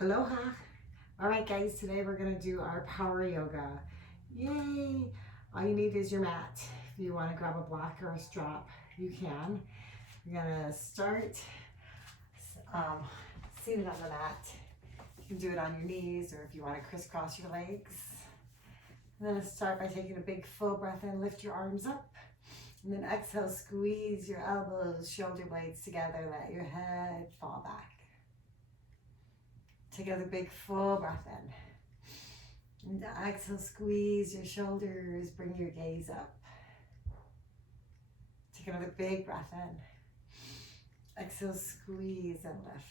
Aloha. All right, guys, today we're going to do our power yoga. Yay. All you need is your mat. If you want to grab a block or a strap, you can. We're going to start seated on the mat. You can do it on your knees, or if you want to crisscross your legs. I'm going to start by taking a big full breath in, lift your arms up. And then exhale, squeeze your elbows, shoulder blades together, let your head fall back. Take another big full breath in. And exhale, squeeze your shoulders, bring your gaze up. Take another big breath in. Exhale, squeeze and lift.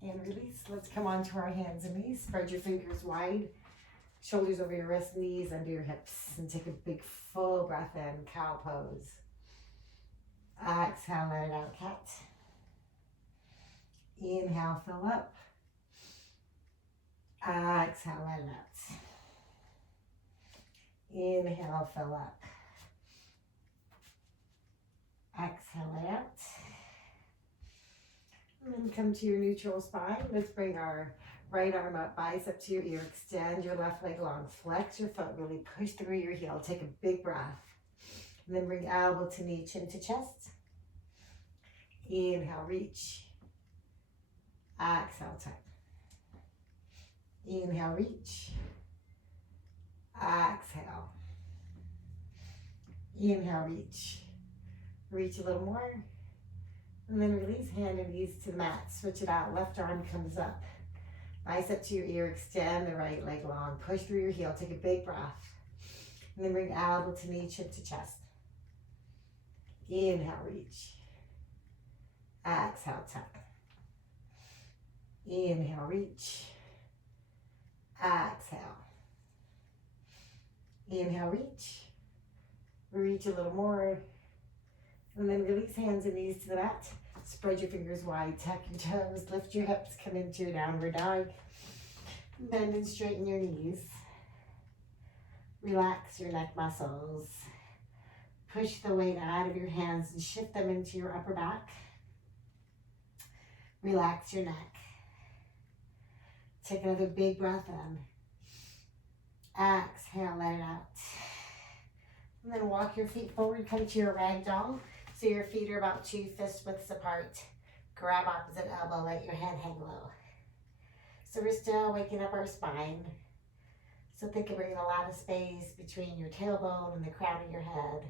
And release. Let's come onto our hands and knees. Spread your fingers wide. Shoulders over your wrists, knees under your hips. And take a big full breath in, cow pose. Exhale, let it out, cat. Inhale, fill up. Exhale, let it out. Inhale, fill up. Exhale, let it out. And then come to your neutral spine. Let's bring our right arm up, bicep to your ear. Extend your left leg long. Flex your foot. Really push through your heel. Take a big breath. And then bring elbow to knee, chin to chest. Inhale, reach. Exhale, tuck. Inhale, reach. Exhale. Inhale, reach. Reach a little more. And then release, hand and knees to the mat. Switch it out. Left arm comes up. Bicep to your ear. Extend the right leg long. Push through your heel. Take a big breath. And then bring elbow to knee, chin to chest. Inhale, reach. Exhale, tuck. Inhale, reach. Exhale. Inhale, reach. Reach a little more. And then release, hands and knees to the mat. Spread your fingers wide. Tuck your toes. Lift your hips. Come into your downward dog. Bend and straighten your knees. Relax your neck muscles. Push the weight out of your hands and shift them into your upper back. Relax your neck. Take another big breath in. Exhale, let it out. And then walk your feet forward, come to your ragdoll. So your feet are about 2 fist widths apart. Grab opposite elbow, let your head hang low. So we're still waking up our spine. So think of bringing a lot of space between your tailbone and the crown of your head.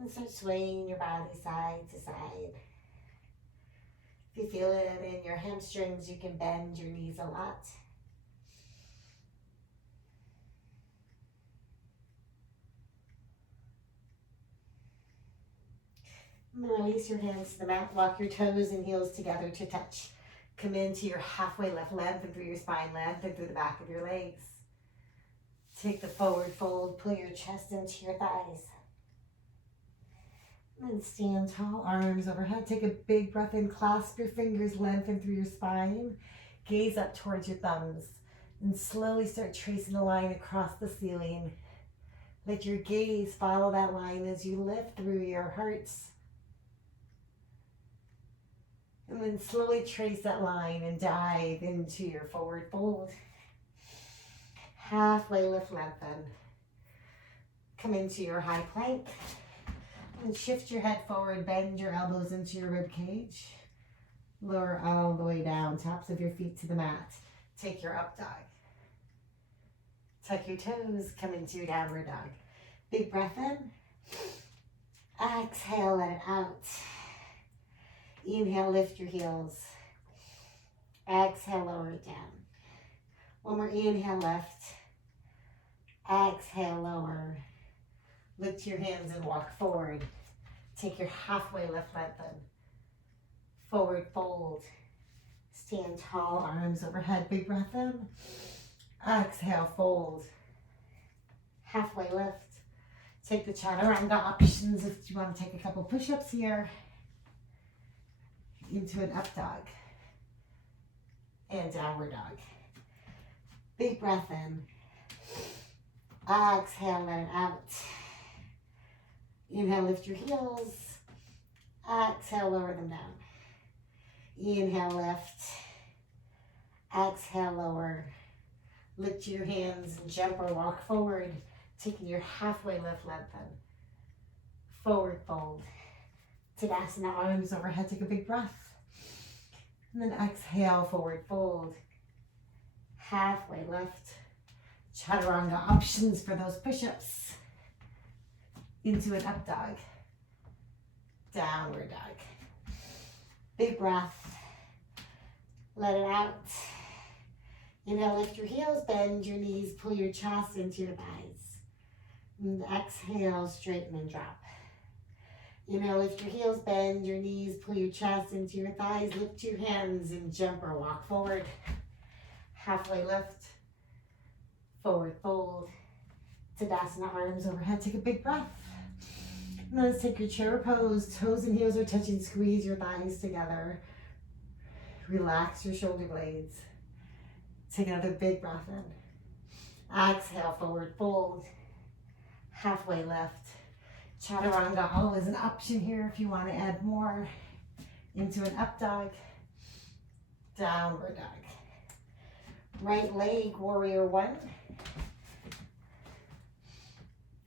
And start swaying your body side to side. If you feel it in your hamstrings, you can bend your knees a lot. And then release your hands to the mat. Walk your toes and heels together to touch. Come into your halfway lift. Lengthen through your spine. Lengthen through the back of your legs. Take the forward fold. Pull your chest into your thighs. And then stand tall, arms overhead. Take a big breath in. Clasp your fingers. Lengthen through your spine. Gaze up towards your thumbs. And slowly start tracing a line across the ceiling. Let your gaze follow that line as you lift through your hearts. And then slowly trace that line and dive into your forward fold. Halfway lift, lengthen. Come into your high plank. And shift your head forward, bend your elbows into your rib cage. Lower all the way down, tops of your feet to the mat. Take your up dog. Tuck your toes, come into your downward dog. Big breath in. Exhale, let it out. Inhale, lift your heels. Exhale, lower it down. One more inhale, lift. Exhale, lower. Lift your hands and walk forward. Take your halfway lift, lengthen. Forward fold. Stand tall, arms overhead. Big breath in. Exhale, fold. Halfway lift. Take the chaturanga options if you want to take a couple push-ups here. Into an up dog. And downward dog. Big breath in. Exhale, let it out. Inhale, lift your heels. Exhale, lower them down. Inhale, lift. Exhale, lower. Lift your hands and jump or walk forward, taking your halfway lift, lengthen. Forward fold. Tadasana, arms overhead, take a big breath. And then exhale, forward fold. Halfway lift. Chaturanga options for those push-ups. Into an up dog. Downward dog. Big breath. Let it out. Inhale, lift your heels, bend your knees, pull your chest into your thighs. And exhale, straighten and drop. Inhale, lift your heels, bend your knees, pull your chest into your thighs, lift your hands and jump or walk forward. Halfway lift, forward fold. Tadasana, arms overhead, take a big breath. And let's take your chair pose, toes and heels are touching, squeeze your thighs together. Relax your shoulder blades. Take another big breath in. Exhale, forward fold. Halfway lift. Chaturanga, always an option here if you want to add more. Into an up dog. Downward dog. Right leg, warrior one.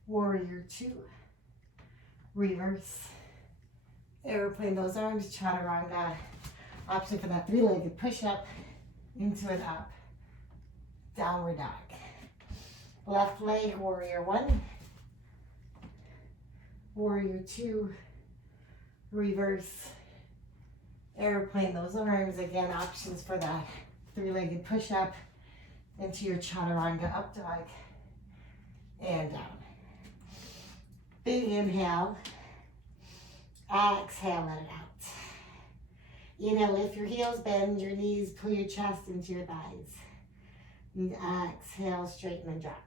Warrior two. Reverse. Airplane those arms, chaturanga. Option for that three-legged push-up. Into an up. Downward dog. Left leg, warrior one. Warrior two. Reverse. Airplane those arms. Again, options for that three-legged push-up into your chaturanga up dog. And down. Big inhale. Exhale, let it out. Inhale, lift your heels, bend your knees, pull your chest into your thighs. And exhale, straighten and drop.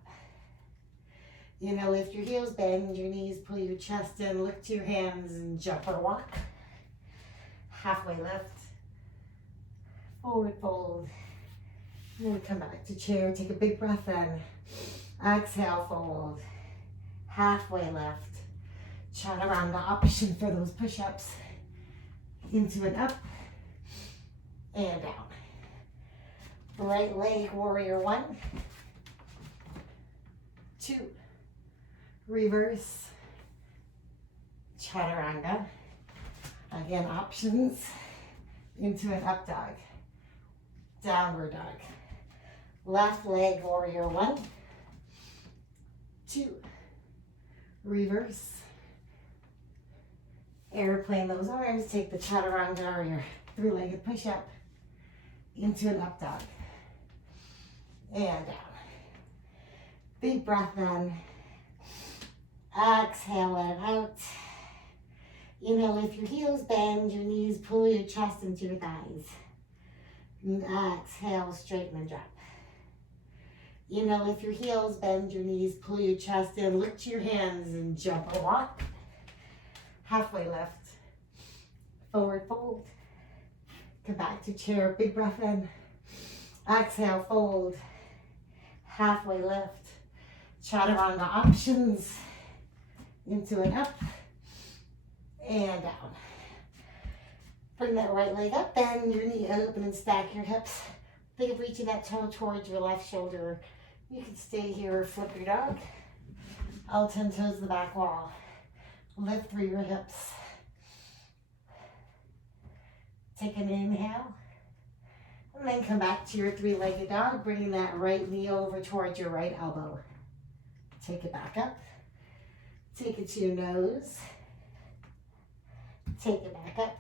Inhale, lift your heels, bend your knees, pull your chest in, lift your hands and jump or walk. Halfway lift. Forward fold. And then come back to chair, take a big breath in. Exhale, fold. Halfway lift. Chaturanga option for those push-ups. Into an up and down. Right leg, warrior one. Two. Reverse. Chaturanga. Again, options. Into an up dog. Downward dog. Left leg, warrior one. Two. Reverse. Airplane those arms, take the chaturanga or your three-legged push-up into an up dog. And down. Big breath in. Exhale, let it out. Inhale, lift your heels, bend your knees, pull your chest into your thighs. And exhale, straighten and drop. Inhale, lift your heels, bend your knees, pull your chest in, lift your hands and jump or walk. Halfway lift. Forward fold. Come back to chair, big breath in. Exhale, fold. Halfway lift. Chaturanga options. Into an up and down. Bring that right leg up, bend your knee open and stack your hips. Think of reaching that toe towards your left shoulder. You can stay here or flip your dog. All 10 toes to the back wall. Lift through your hips. Take an inhale. And then come back to your three-legged dog, bringing that right knee over towards your right elbow. Take it back up. Take it to your nose. Take it back up.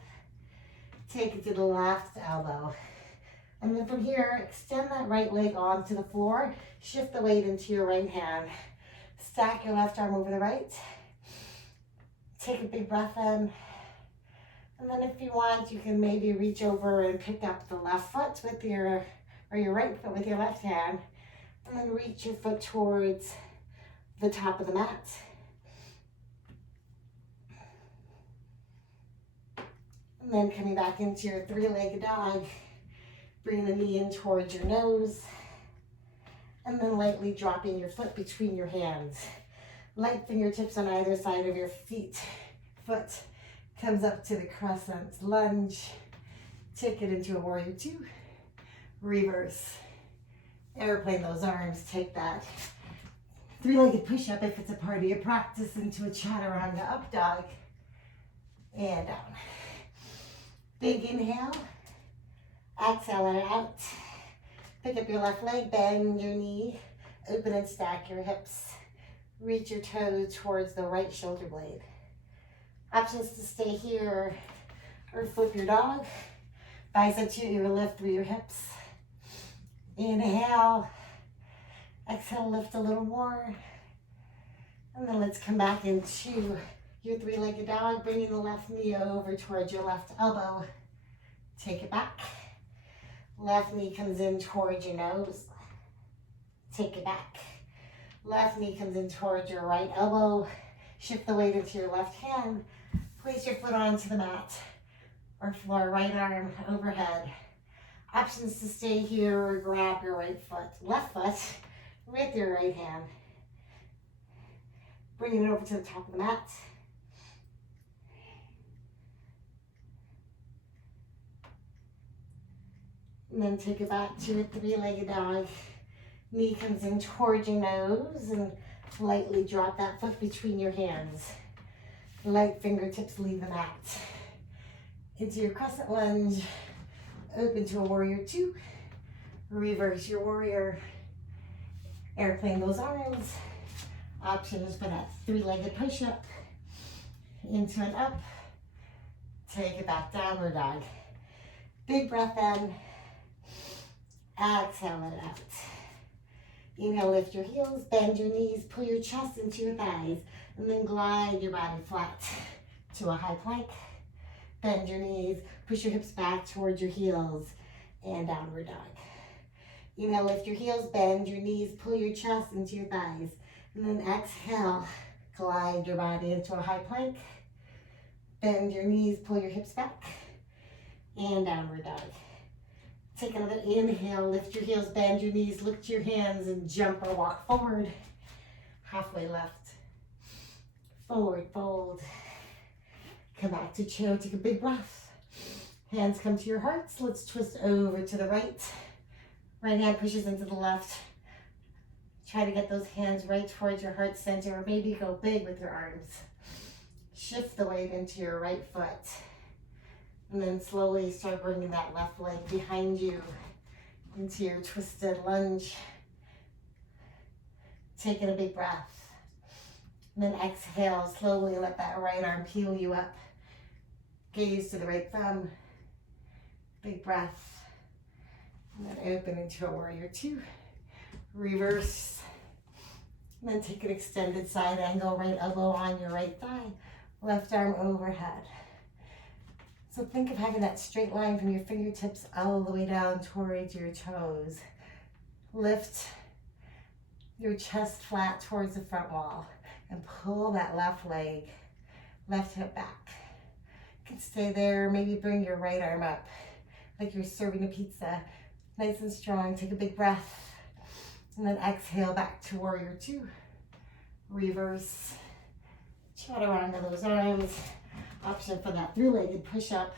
Take it to the left elbow. And then from here, extend that right leg onto the floor. Shift the weight into your right hand. Stack your left arm over the right. Take a big breath in. And then if you want, you can maybe reach over and pick up the left foot with your right foot with your left hand. And then reach your foot towards the top of the mat. And then coming back into your three-legged dog, bring the knee in towards your nose. And then lightly dropping your foot between your hands. Light fingertips on either side of your foot. Comes up to the crescent lunge. Take it into a warrior two. Reverse. Airplane those arms. Take that three-legged push-up if it's a part of your practice into a chaturanga up dog. And down. Big inhale. Exhale it out. Pick up your left leg, bend your knee. Open and stack your hips. Reach your toes towards the right shoulder blade. Options to stay here or flip your dog. Bicep to your lift through your hips. Inhale. Exhale, lift a little more. And then let's come back into your three-legged dog, bringing the left knee over towards your left elbow. Take it back. Left knee comes in towards your nose. Take it back. Left knee comes in towards your right elbow. Shift the weight into your left hand. Place your foot onto the mat or floor, right arm overhead. Options to stay here or grab your left foot with your right hand. Bring it over to the top of the mat. And then take it back to a three-legged dog. Knee comes in towards your nose and lightly drop that foot between your hands. Light fingertips leave the mat. Into your crescent lunge. Open to a warrior two. Reverse your warrior. Airplane those arms. Options for that three-legged push-up. Into and up. Take it back, downward dog. Big breath in. Exhale it out. Inhale, lift your heels, bend your knees, pull your chest into your thighs, and then glide your body flat to a high plank. Bend your knees, push your hips back towards your heels, and downward dog. Inhale, lift your heels, bend your knees, pull your chest into your thighs, and then exhale, glide your body into a high plank. Bend your knees, pull your hips back, and downward dog. Take another inhale, lift your heels, bend your knees, lift your hands, and jump or walk forward. Halfway left. Forward fold. Come back to chair, take a big breath. Hands come to your hearts. Let's twist over to the right. Right hand pushes into the left. Try to get those hands right towards your heart center, or maybe go big with your arms. Shift the weight into your right foot. And then slowly start bringing that left leg behind you into your twisted lunge. Taking a big breath. And then exhale, slowly let that right arm peel you up. Gaze to the right thumb. Big breath. And then open into a warrior two. Reverse. And then take an extended side angle, right elbow on your right thigh. Left arm overhead. So think of having that straight line from your fingertips all the way down towards your toes. Lift your chest flat towards the front wall and pull that left leg, left hip back. You can stay there, maybe bring your right arm up like you're serving a pizza. Nice and strong, take a big breath. And then exhale back to warrior two. Reverse, chaturanga those arms. Option for that three-legged push-up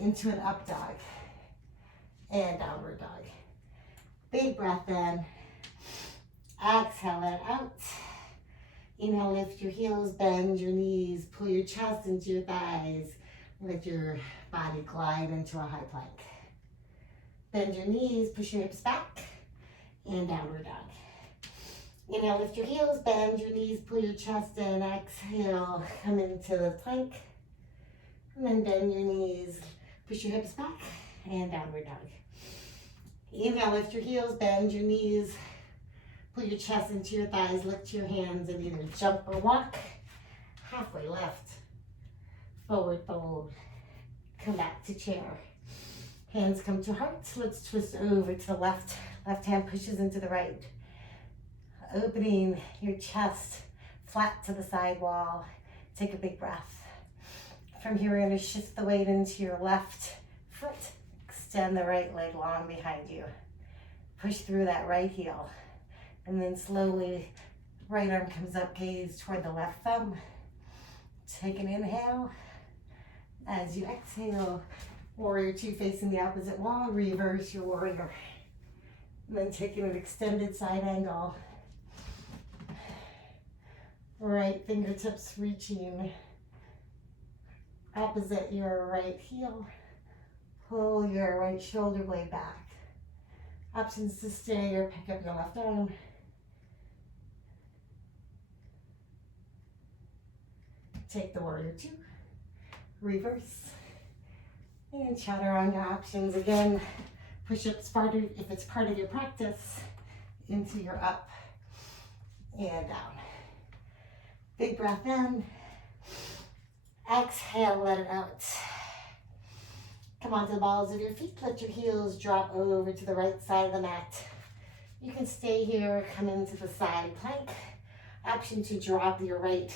into an up dog and downward dog. Big breath in. Exhale it out. Inhale, lift your heels, bend your knees, pull your chest into your thighs. Let your body glide into a high plank. Bend your knees, push your hips back, and downward dog. Inhale, lift your heels, bend your knees, pull your chest in. Exhale, come into the plank. And then bend your knees, push your hips back, and downward dog. Inhale, lift your heels, bend your knees, pull your chest into your thighs, lift your hands, and either jump or walk. Halfway left. Forward fold. Come back to chair. Hands come to hearts. Let's twist over to the left. Left hand pushes into the right. Opening your chest flat to the side wall. Take a big breath. From here, we're going to shift the weight into your left foot. Extend the right leg long behind you. Push through that right heel. And then slowly, right arm comes up, gaze toward the left thumb. Take an inhale. As you exhale, warrior two facing the opposite wall, reverse your warrior. And then taking an extended side angle. Right fingertips reaching opposite your right heel. Pull your right shoulder blade back. Options to stay or pick up your left arm. Take the warrior two. Reverse. And chaturanga options again. Push-ups if it's part of your practice, into your up and down. Big breath in. Exhale, let it out. Come onto the balls of your feet. Let your heels drop over to the right side of the mat. You can stay here, come into the side plank. Option to drop your right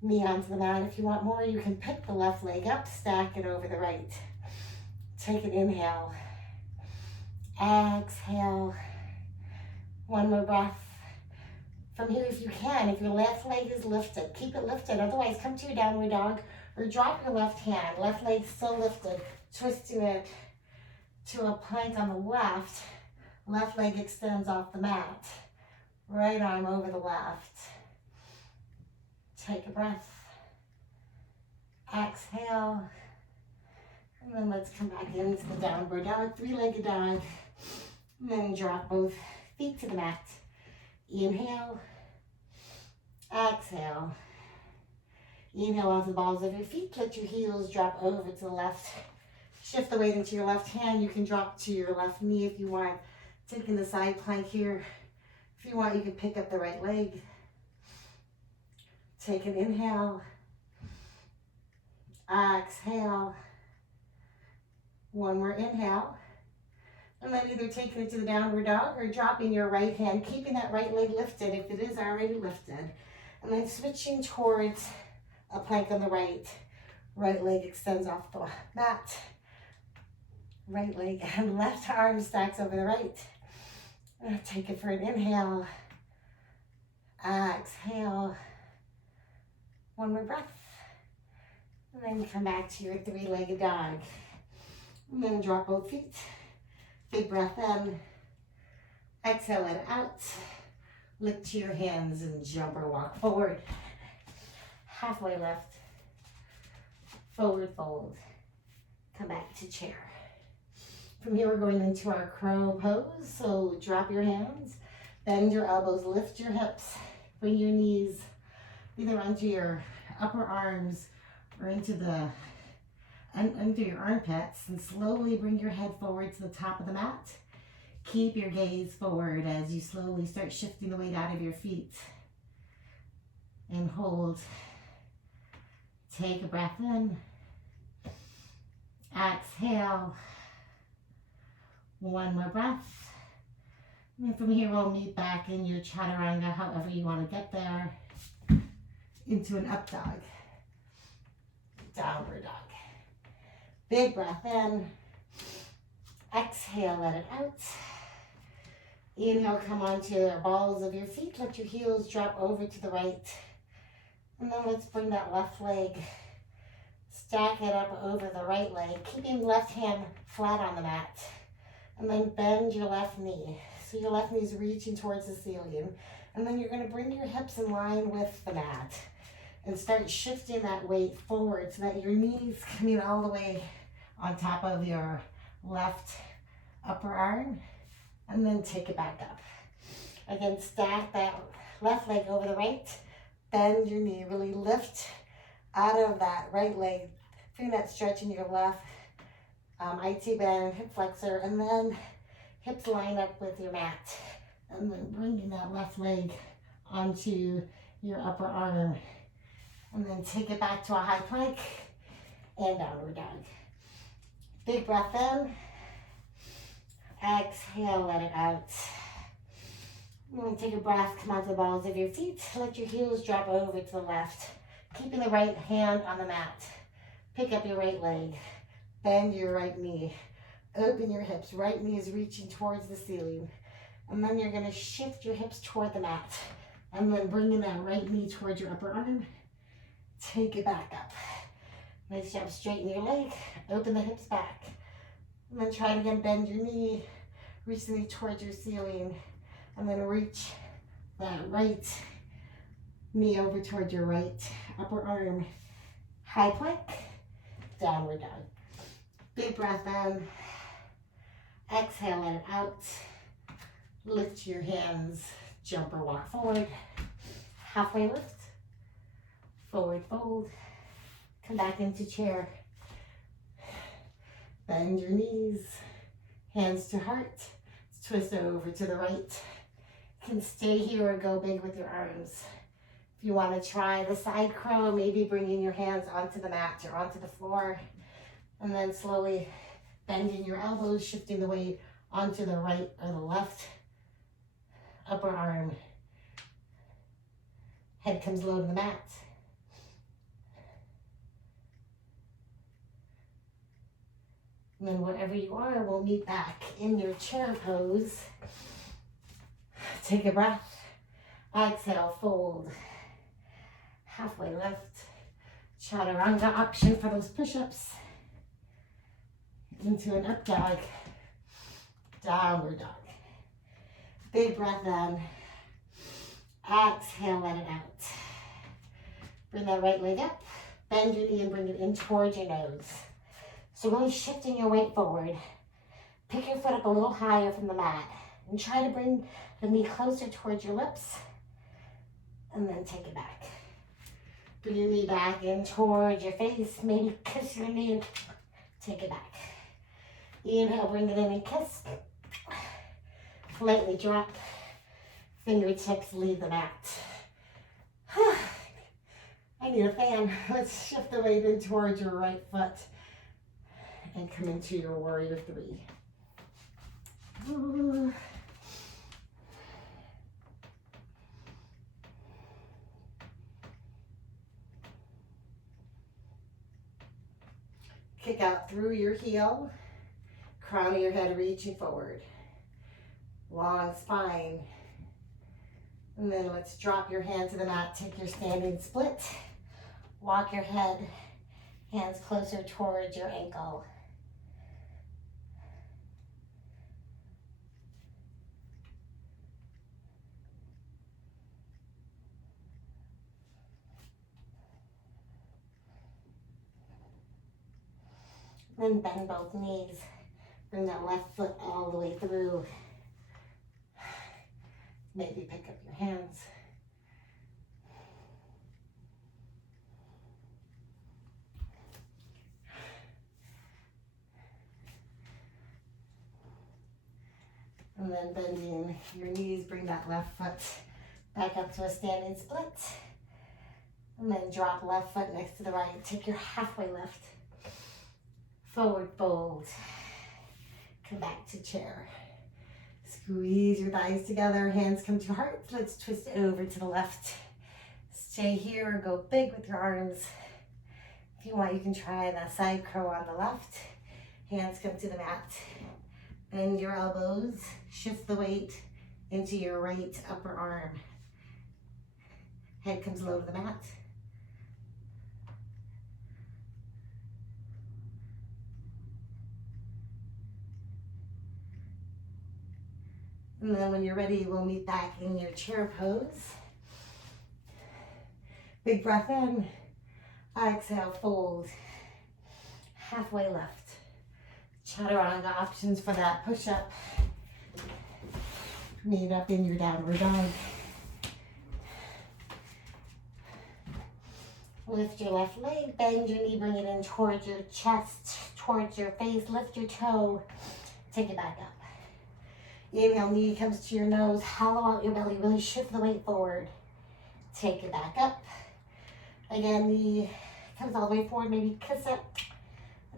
knee onto the mat. If you want more, you can pick the left leg up, stack it over the right. Take an inhale. Exhale. One more breath. From here, if you can, if your left leg is lifted, keep it lifted. Otherwise, come to your downward dog or drop your left hand. Left leg still lifted, twisting it to a plank on the left. Left leg extends off the mat. Right arm over the left. Take a breath. Exhale. And then let's come back into the downward dog, three-legged dog. And then drop both feet to the mat. Inhale. Exhale. Inhale onto the balls of your feet. Let your heels drop over to the left. Shift the weight into your left hand. You can drop to your left knee if you want. Taking the side plank here. If you want, you can pick up the right leg. Take an inhale. Exhale. One more inhale. And then either taking it to the downward dog or dropping your right hand, keeping that right leg lifted if it is already lifted. And then switching towards a plank on the right. Right leg extends off the mat. Right leg and left arm stacks over the right. Take it for an inhale. Exhale. One more breath. And then come back to your three-legged dog. And then drop both feet. Big breath in. Exhale it out. Lift to your hands and jump or walk forward. Halfway lift. Forward fold. Come back to chair. From here we're going into our crow pose. So drop your hands. Bend your elbows. Lift your hips. Bring your knees either onto your upper arms or into the under your armpits, and slowly bring your head forward to the top of the mat. Keep your gaze forward as you slowly start shifting the weight out of your feet. And hold. Take a breath in. Exhale. One more breath. And from here we'll meet back in your chaturanga, however you want to get there, into an up dog. Downward dog. Big breath in. Exhale, let it out. Inhale, come onto the balls of your feet. Let your heels drop over to the right. And then let's bring that left leg, stack it up over the right leg, keeping the left hand flat on the mat. And then bend your left knee. So your left knee is reaching towards the ceiling. And then you're going to bring your hips in line with the mat. And start shifting that weight forward so that your knees coming all the way on top of your left upper arm. And then take it back up. Again, stack that left leg over the right. Bend your knee. Really lift out of that right leg. Feel that stretch in your left IT bend, hip flexor. And then hips line up with your mat. And then bringing that left leg onto your upper arm. And then take it back to a high plank and downward dog. Big breath in. Exhale, let it out. And then take a breath, come onto the balls of your feet. Let your heels drop over to the left. Keeping the right hand on the mat. Pick up your right leg. Bend your right knee. Open your hips. Right knee is reaching towards the ceiling. And then you're going to shift your hips toward the mat. And then bringing that right knee towards your upper arm. Take it back up. Nice job, straighten your leg, open the hips back. And then try it again, bend your knee, reach the knee towards your ceiling. And then reach that right knee over towards your right upper arm. High plank, downward dog. Big breath in. Exhale, let it out. Lift your hands, jump or walk forward. Halfway lift, forward fold. Come back into chair. Bend your knees, hands to heart. Twist over to the right. You can stay here or go big with your arms. If you want to try the side crow, maybe bringing your hands onto the mat or onto the floor. And then slowly bending your elbows, shifting the weight onto the right or the left. Upper arm. Head comes low to the mat. And then wherever you are, we'll meet back in your chair pose. Take a breath. Exhale, fold. Halfway lift. Chaturanga option for those push-ups. Into an up dog. Downward dog. Big breath in. Exhale, let it out. Bring that right leg up. Bend your knee and bring it in towards your nose. So really shifting your weight forward. Pick your foot up a little higher from the mat. And try to bring the knee closer towards your lips. And then take it back. Bring your knee back in towards your face. Maybe kiss your knee and take it back. Inhale, bring it in and kiss. Lightly drop. Fingertips leave the mat. I need a fan. Let's shift the weight in towards your right foot. And come into your warrior three. Kick out through your heel, crown of your head reaching forward. Long spine. And then let's drop your hand to the mat, take your standing split. Walk your head, hands closer towards your ankle. Then bend both knees. Bring that left foot all the way through. Maybe pick up your hands. And then bending your knees, bring that left foot back up to a standing split. And then drop left foot next to the right. Take your halfway lift. Forward fold. Come back to chair. Squeeze your thighs together, hands come to heart. Let's twist over to the left. Stay here or go big with your arms. If you want, you can try the side crow on the left. Hands come to the mat. Bend your elbows, shift the weight into your right upper arm. Head comes low to the mat. And then when you're ready, we'll meet back in your chair pose. Big breath in. Exhale, fold. Halfway lift. Chaturanga options for that push-up. Meet up in your downward dog. Lift your left leg, bend your knee, bring it in towards your chest, towards your face. Lift your toe. Take it back up. Inhale, knee comes to your nose, hollow out your belly, really shift the weight forward. Take it back up. Again, knee comes all the way forward, maybe kiss it.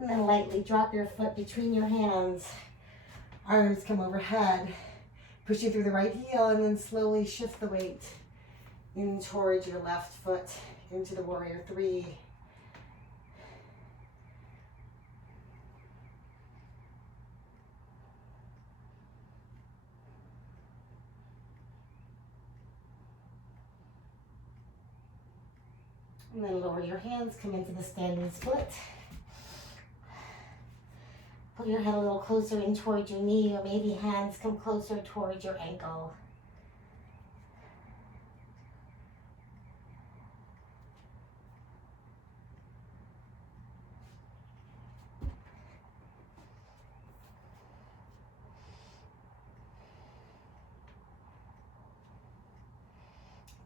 And then lightly drop your foot between your hands. Arms come overhead. Push you through the right heel and then slowly shift the weight in towards your left foot into the warrior three. And then lower your hands, come into the standing split. Pull your head a little closer in towards your knee, or maybe hands come closer towards your ankle.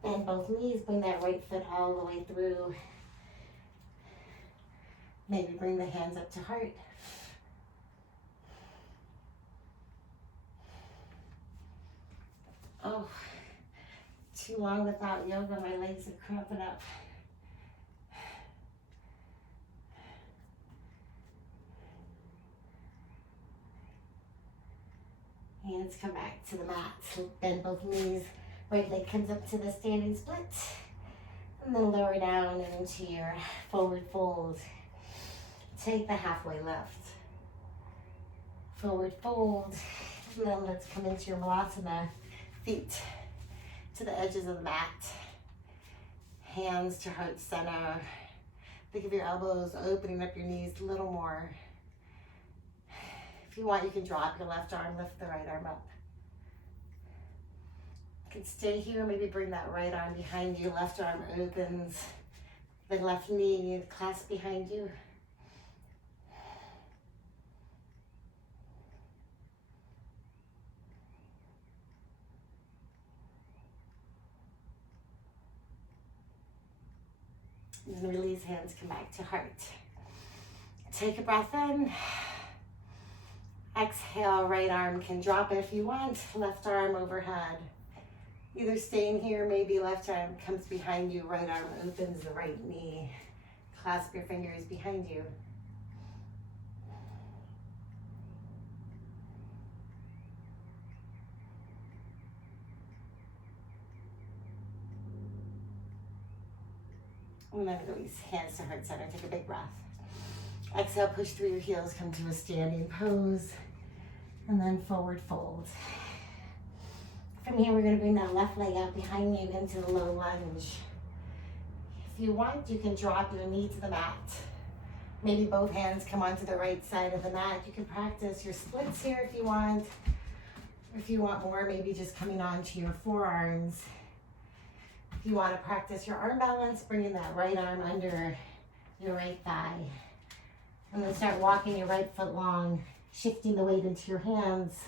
Bend both knees, bring that right foot all the way through. Maybe bring the hands up to heart. Oh, too long without yoga, my legs are cramping up. Hands come back to the mat. So bend both knees. Right leg comes up to the standing split. And then lower down and into your forward fold. Take the halfway lift. Forward fold. And then let's come into your Malasana. Feet to the edges of the mat. Hands to heart center. Think of your elbows opening up your knees a little more. If you want, you can drop your left arm, lift the right arm up. You can stay here, maybe bring that right arm behind you, left arm opens, the left knee clasp behind you. And then release, hands come back to heart. Take a breath in. Exhale, right arm can drop if you want, left arm overhead. Either staying here, maybe left arm comes behind you, right arm opens the right knee. Clasp your fingers behind you. And then release, hands to heart center, take a big breath. Exhale, push through your heels, come to a standing pose, and then forward fold. From here, we're gonna bring that left leg out behind you into the low lunge. If you want, you can drop your knee to the mat. Maybe both hands come onto the right side of the mat. You can practice your splits here if you want. Or if you want more, maybe just coming onto your forearms. If you want to practice your arm balance, bringing that right arm under your right thigh. And then start walking your right foot long, shifting the weight into your hands.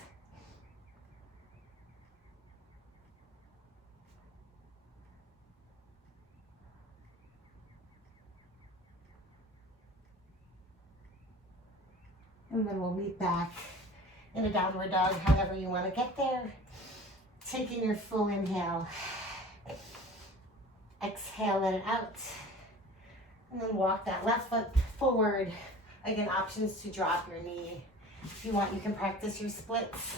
And then we'll meet back in a downward dog, however you want to get there. Taking your full inhale. Exhale, let it out. And then walk that left foot forward. Again, options to drop your knee. If you want, you can practice your splits.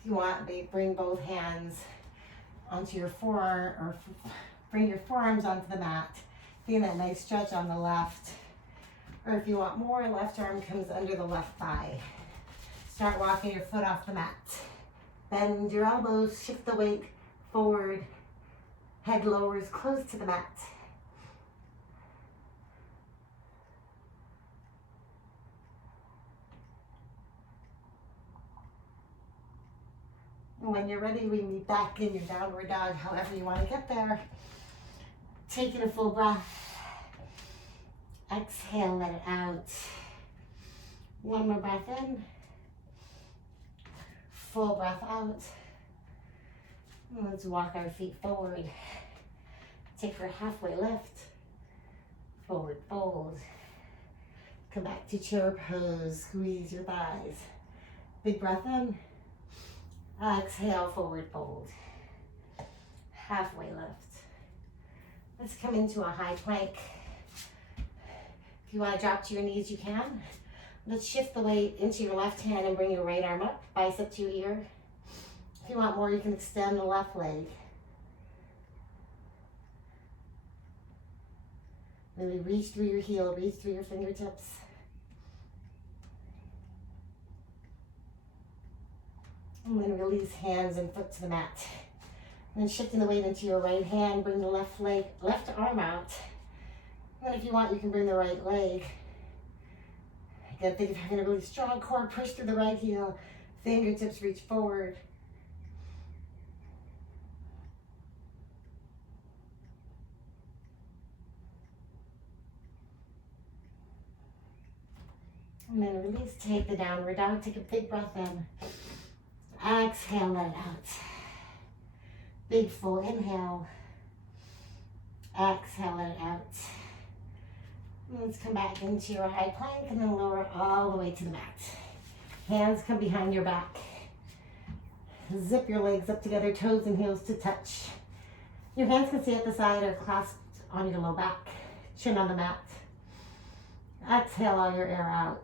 If you want, bring both hands onto your forearm, or bring your forearms onto the mat. Getting that nice stretch on the left. Or if you want more, left arm comes under the left thigh. Start walking your foot off the mat. Bend your elbows, shift the weight forward. Head lowers close to the mat. And when you're ready, we meet back in your downward dog, however you want to get there. Taking a full breath. Exhale, let it out. One more breath in. Full breath out. And let's walk our feet forward. Take your halfway lift. Forward fold. Come back to chair pose. Squeeze your thighs. Big breath in. Exhale, forward fold. Halfway lift. Let's come into a high plank. If you want to drop to your knees, you can. Let's shift the weight into your left hand and bring your right arm up, bicep to your ear. If you want more, you can extend the left leg. Really reach through your heel, reach through your fingertips. And then release hands and foot to the mat. And shifting the weight into your right hand, bring the left arm out. And if you want, you can bring the right leg. Again, think of having a really strong core, push through the right heel, fingertips reach forward. And then release, take the downward dog, take a big breath in. Exhale, let it out. Big full inhale. Exhale, let it out. And let's come back into your high plank and then lower all the way to the mat. Hands come behind your back. Zip your legs up together, toes and heels to touch. Your hands can stay at the side or clasped on your low back. Chin on the mat. Exhale all your air out.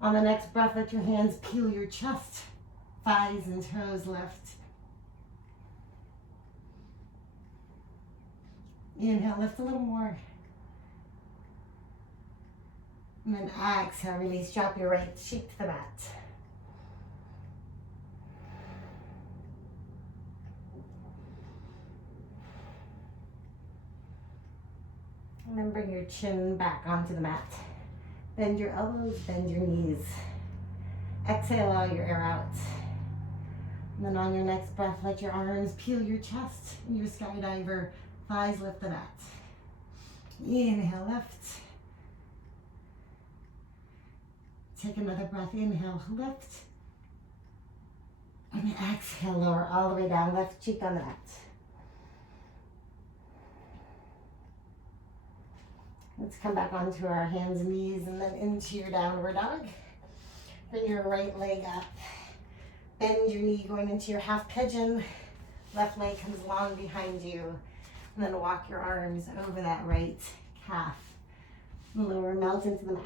On the next breath, let your hands peel your chest. Thighs and toes lift. Inhale, lift a little more. And then exhale, release, drop your right cheek to the mat. And then bring your chin back onto the mat. Bend your elbows, bend your knees. Exhale all your air out. And then on your next breath, let your arms peel your chest. Your skydiver, thighs lift the mat. Inhale, lift. Take another breath, inhale, lift. And then exhale, lower all the way down, left cheek on the mat. Let's come back onto our hands and knees and then into your downward dog. Bring your right leg up. Bend your knee going into your half pigeon. Left leg comes long behind you. And then walk your arms over that right calf. Lower, melt into the mat.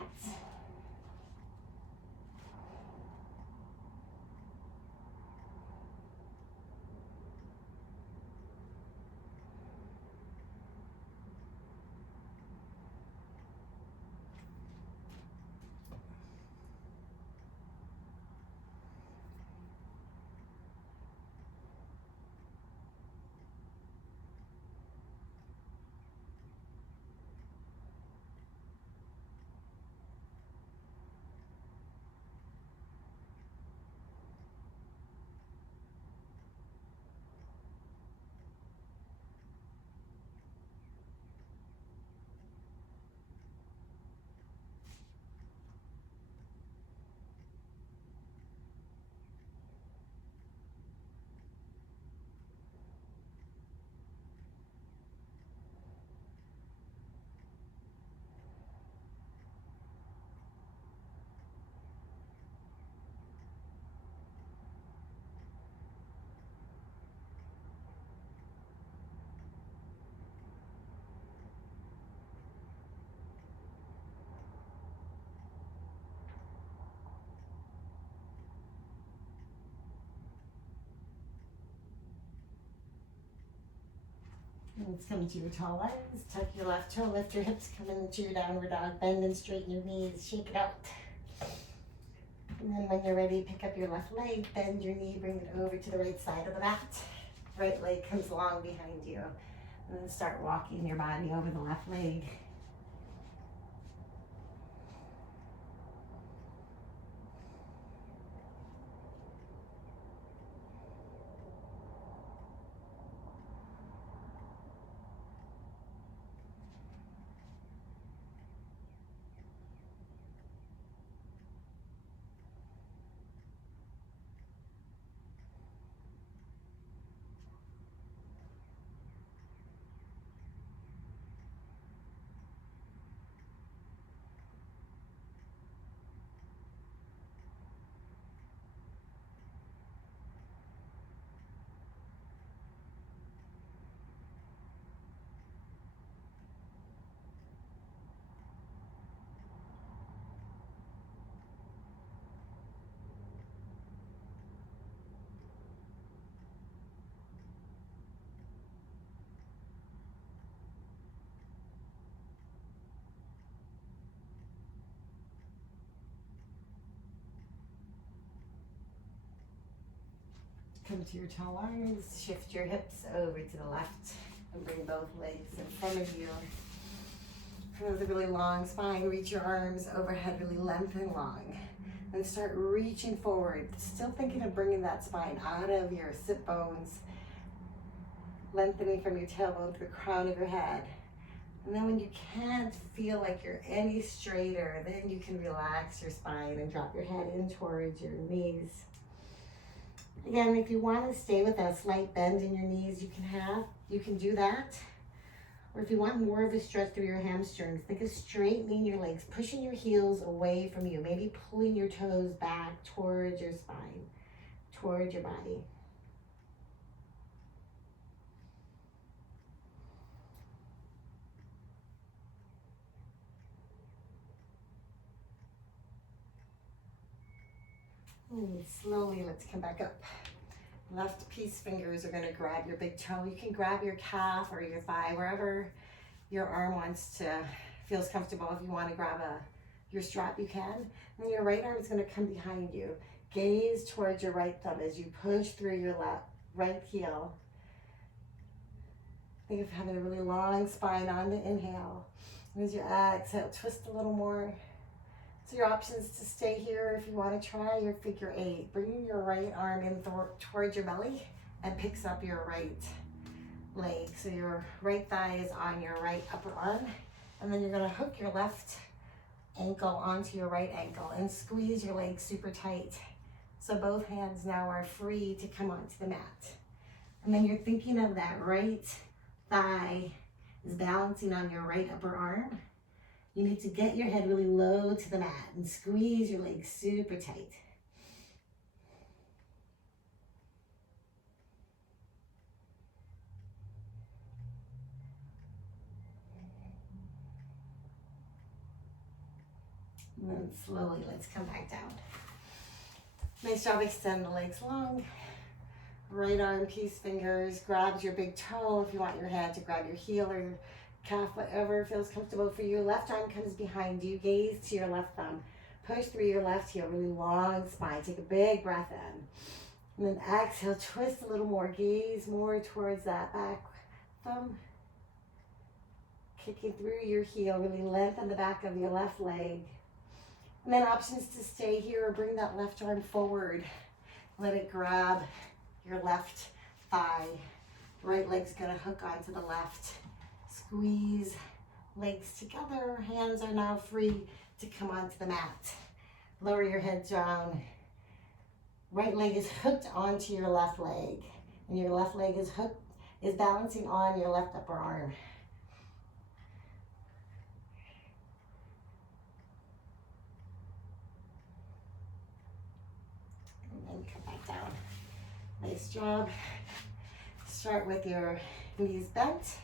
Let's come to your tall legs. Tuck your left toe, lift your hips, come into your downward dog. Bend and straighten your knees, shake it out. And then when you're ready, pick up your left leg, bend your knee, bring it over to the right side of the mat. Right leg comes long behind you. And then start walking your body over the left leg. Come to your tall arms, shift your hips over to the left, and bring both legs in front of you. With a really long spine, reach your arms overhead, really lengthen long. And start reaching forward, still thinking of bringing that spine out of your sit bones, lengthening from your tailbone to the crown of your head. And then when you can't feel like you're any straighter, then you can relax your spine and drop your head in towards your knees. Again, if you want to stay with a slight bend in your knees, you can do that. Or if you want more of a stretch through your hamstrings, think of straightening your legs, pushing your heels away from you, maybe pulling your toes back towards your spine, towards your body. And slowly, let's come back up. Left peace fingers are going to grab your big toe. You can grab your calf or your thigh, wherever your arm wants to, feels comfortable. If you want to grab your strap, you can. And then your right arm is going to come behind you. Gaze towards your right thumb as you push through your right heel. Think of having a really long spine on the inhale. And as you exhale, twist a little more. So your options to stay here, if you want to try your figure 8, bringing your right arm in towards your belly and picks up your right leg. So your right thigh is on your right upper arm, and then you're going to hook your left ankle onto your right ankle and squeeze your leg super tight. So both hands now are free to come onto the mat. And then you're thinking of that right thigh is balancing on your right upper arm. You need to get your head really low to the mat and squeeze your legs super tight. And then slowly, let's come back down. Nice job, extend the legs long. Right arm, peace fingers, grabs your big toe if you want your hand to grab your heel or your calf, whatever feels comfortable for you. Left arm comes behind you, gaze to your left thumb. Push through your left heel, really long spine. Take a big breath in. And then exhale, twist a little more, gaze more towards that back thumb. Kicking through your heel, really lengthen the back of your left leg. And then options to stay here or bring that left arm forward. Let it grab your left thigh. Right leg's gonna hook onto the left. Squeeze legs together. Hands are now free to come onto the mat. Lower your head down. Right leg is hooked onto your left leg. And your left leg is balancing on your left upper arm. And come back down. Nice job. Start with your knees bent.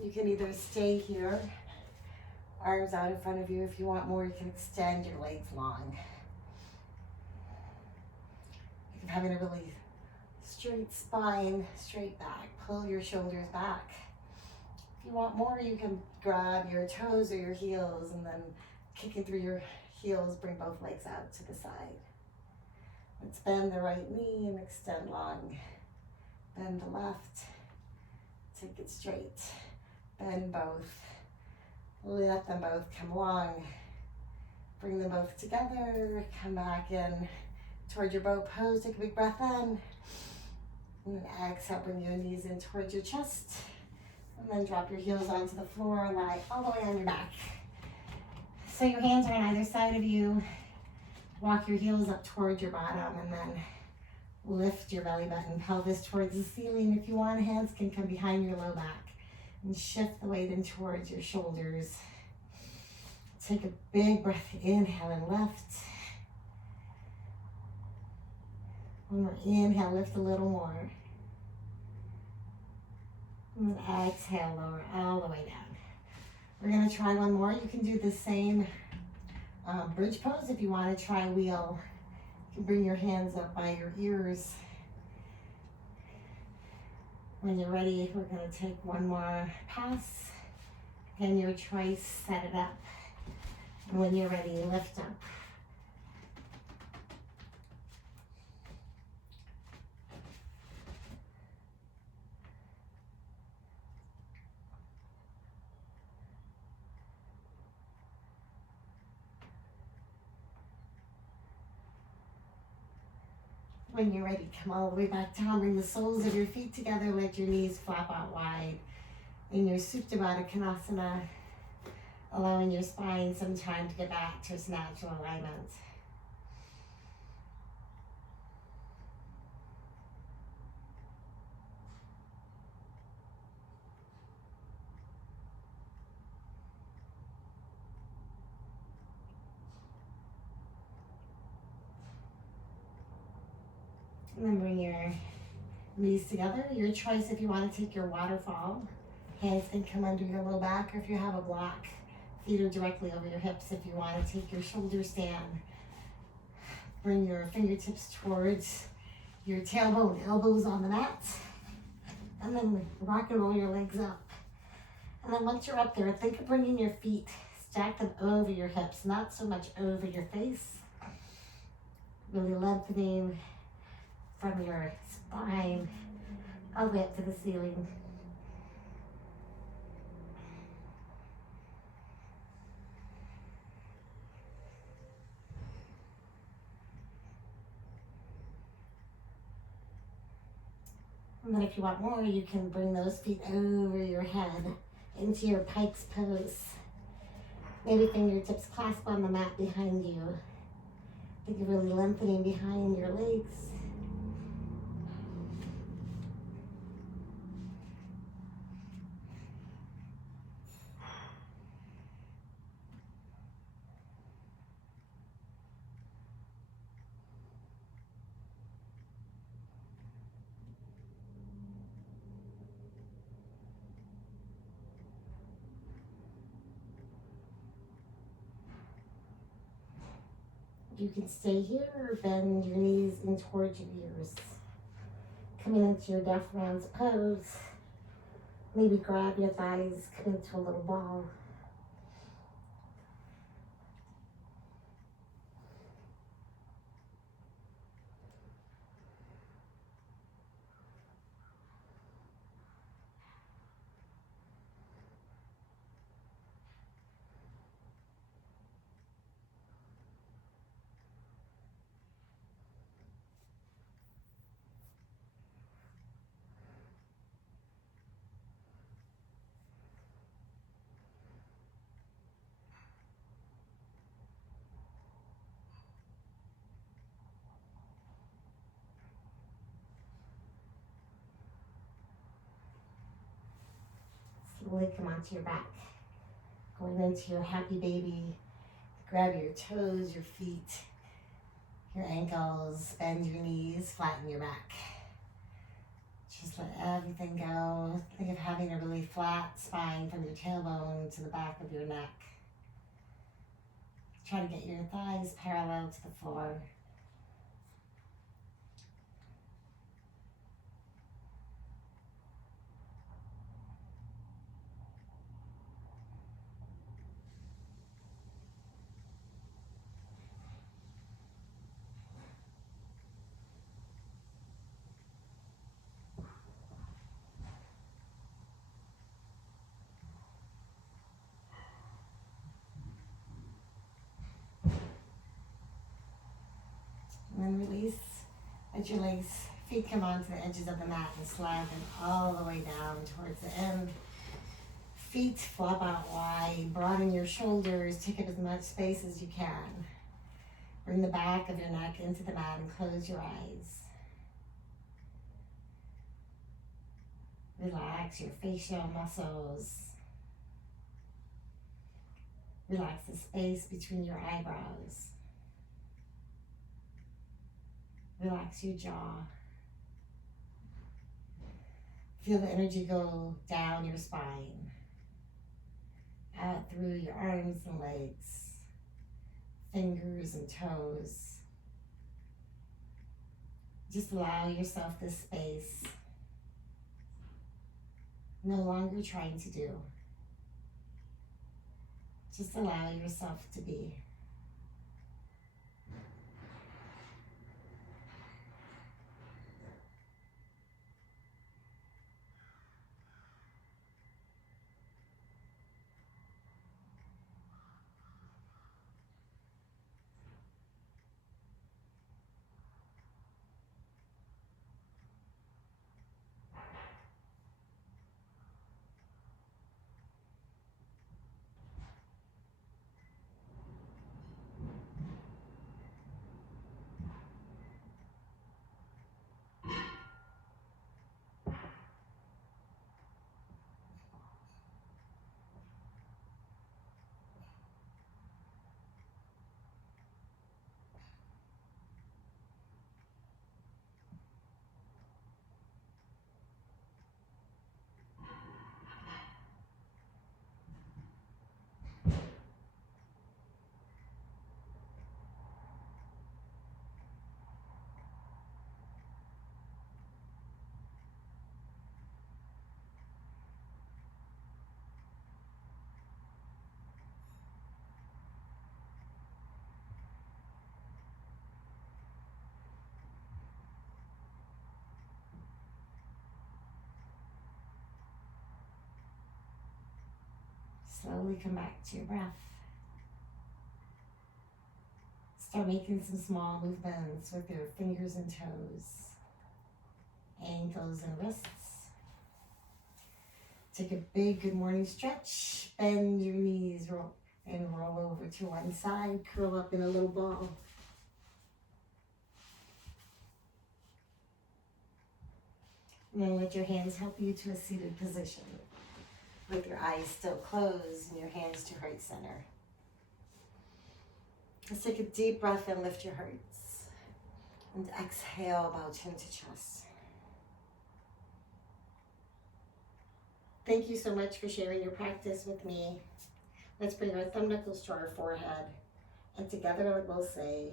You can either stay here, arms out in front of you. If you want more, you can extend your legs long. You can have a really straight spine, straight back. Pull your shoulders back. If you want more, you can grab your toes or your heels and then kicking through your heels, bring both legs out to the side. Let's bend the right knee and extend long. Bend the left, take it straight. Bend both. Let them both come long. Bring them both together. Come back in towards your boat pose. Take a big breath in. And then exhale, bring your knees in towards your chest. And then drop your heels onto the floor, lie all the way on your back. So your hands are on either side of you. Walk your heels up towards your bottom and then lift your belly button, pelvis towards the ceiling. If you want, hands can come behind your low back. And shift the weight in towards your shoulders. Take a big breath, inhale and lift. One more inhale, lift a little more. And then exhale, lower all the way down. We're gonna try one more. You can do the same bridge pose. If you wanna try wheel, you can bring your hands up by your ears. When you're ready, we're going to take one more pass. Again, your choice, set it up. And when you're ready, lift up. When you're ready, come all the way back down. Bring the soles of your feet together. Let your knees flap out wide. In your Supta Baddha Konasana, allowing your spine some time to get back to its natural alignment. And then bring your knees together. Your choice if you want to take your waterfall. Hands can come under your low back, or if you have a block, feet are directly over your hips. If you want to take your shoulder stand, bring your fingertips towards your tailbone, elbows on the mat. And then rock and roll your legs up. And then once you're up there, think of bringing your feet, stack them over your hips, not so much over your face. Really lengthening from your spine all the way up to the ceiling. And then if you want more, you can bring those feet over your head into your pike's pose. Maybe fingertips clasp on the mat behind you. Think of really lengthening behind your legs. You can stay here or bend your knees in towards your ears. Coming into your death rounds pose. Maybe grab your thighs, come into a little ball. Slowly come onto your back. Going into your happy baby. Grab your toes, your feet, your ankles, bend your knees, flatten your back. Just let everything go. Think of having a really flat spine from your tailbone to the back of your neck. Try to get your thighs parallel to the floor. And then release. Let your legs, feet come onto the edges of the mat and slide them all the way down towards the end. Feet flop out wide, broaden your shoulders, take up as much space as you can. Bring the back of your neck into the mat and close your eyes. Relax your facial muscles. Relax the space between your eyebrows. Relax your jaw. Feel the energy go down your spine, out through your arms and legs, fingers and toes. Just allow yourself this space. No longer trying to do. Just allow yourself to be. Slowly come back to your breath. Start making some small movements with your fingers and toes, ankles and wrists. Take a big good morning stretch. Bend your knees and roll over to one side. Curl up in a little ball. And then let your hands help you to a seated position with your eyes still closed and your hands to heart center. Let's take a deep breath and lift your hearts. And exhale, bow chin to chest. Thank you so much for sharing your practice with me. Let's bring our thumb knuckles to our forehead. And together we'll say,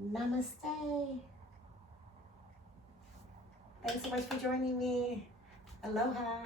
Namaste. Thanks so much for joining me. Aloha.